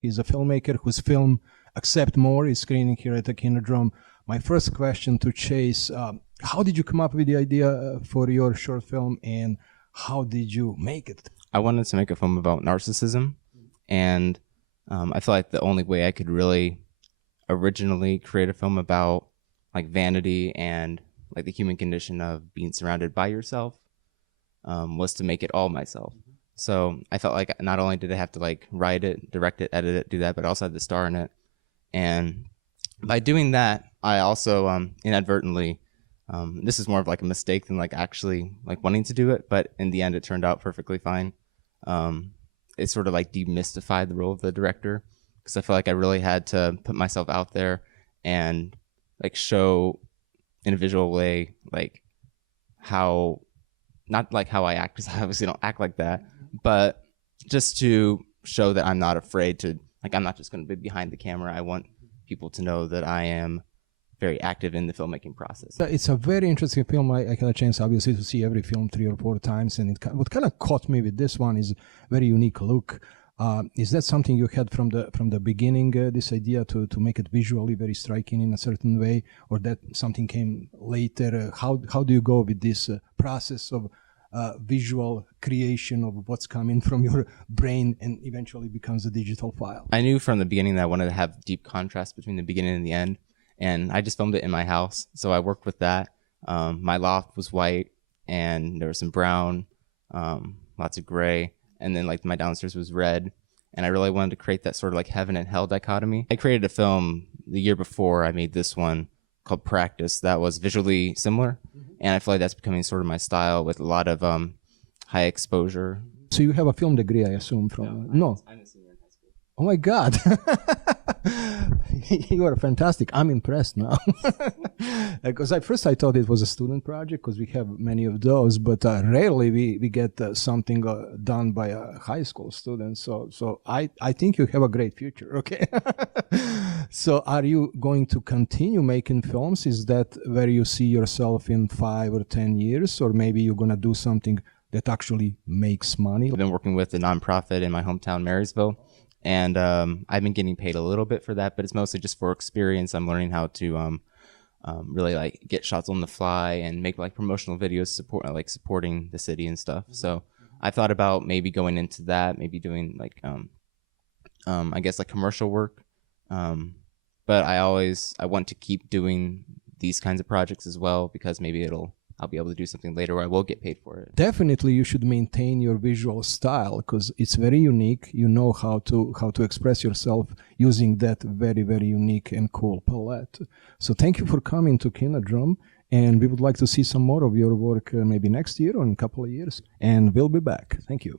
He's a filmmaker whose film Accept More is screening here at the KinoDrome. My first question to Chase, how did you come up with the idea for your short film, and how did you make it? I wanted to make a film about narcissism, and I feel like the only way I could really originally create a film about like vanity and like the human condition of being surrounded by yourself was to make it all myself. So I felt like not only did I have to like write it, direct it, edit it, do that, but I also had to star in it. And by doing that, I also inadvertently, this is more of like a mistake than like actually like wanting to do it, but in the end it turned out perfectly fine. It sort of like demystified the role of the director, because I feel like I really had to put myself out there and like show in a visual way like how, not like how I act, because I obviously don't act like that, but just to show that I'm not afraid to, like, I'm not just going to be behind the camera. I want people to know that I am very active in the filmmaking process. It's a very interesting film. I had a chance, obviously, to see every film 3 or 4 times, and what kind of caught me with this one is very unique look. Is that something you had from the beginning, this idea to make it visually very striking in a certain way, or that something came later? How do you go with this process of visual creation of what's coming from your brain and eventually becomes a digital file? I knew from the beginning that I wanted to have deep contrast between the beginning and the end, and I just filmed it in my house, so I worked with that. My loft was white, and there was some brown, lots of gray, and then like my downstairs was red, and I really wanted to create that sort of like heaven and hell dichotomy. I created a film the year before I made this one called Practice that was visually similar, and I feel like that's becoming sort of my style with a lot of high exposure. So you have a film degree, I assume, from... No. I'm a senior in high school. Oh my God. You are fantastic. I'm impressed now. Because at first I thought it was a student project, because we have many of those, but rarely we get something done by a high school student. So I think you have a great future, okay? So are you going to continue making films? Is that where you see yourself in 5 or 10 years? Or maybe you're going to do something that actually makes money? I've been working with a nonprofit in my hometown, Marysville, and I've been getting paid a little bit for that, but it's mostly just for experience. I'm learning how to really like get shots on the fly and make like promotional videos supporting the city and stuff. So I thought about maybe going into that, maybe doing like I guess like commercial work. But I want to keep doing these kinds of projects as well, because maybe I'll be able to do something later where I will get paid for it. Definitely you should maintain your visual style, because it's very unique. You know how to express yourself using that very, very unique and cool palette. So thank you for coming to KinoDrome, and we would like to see some more of your work maybe next year or in a couple of years, and we'll be back. Thank you.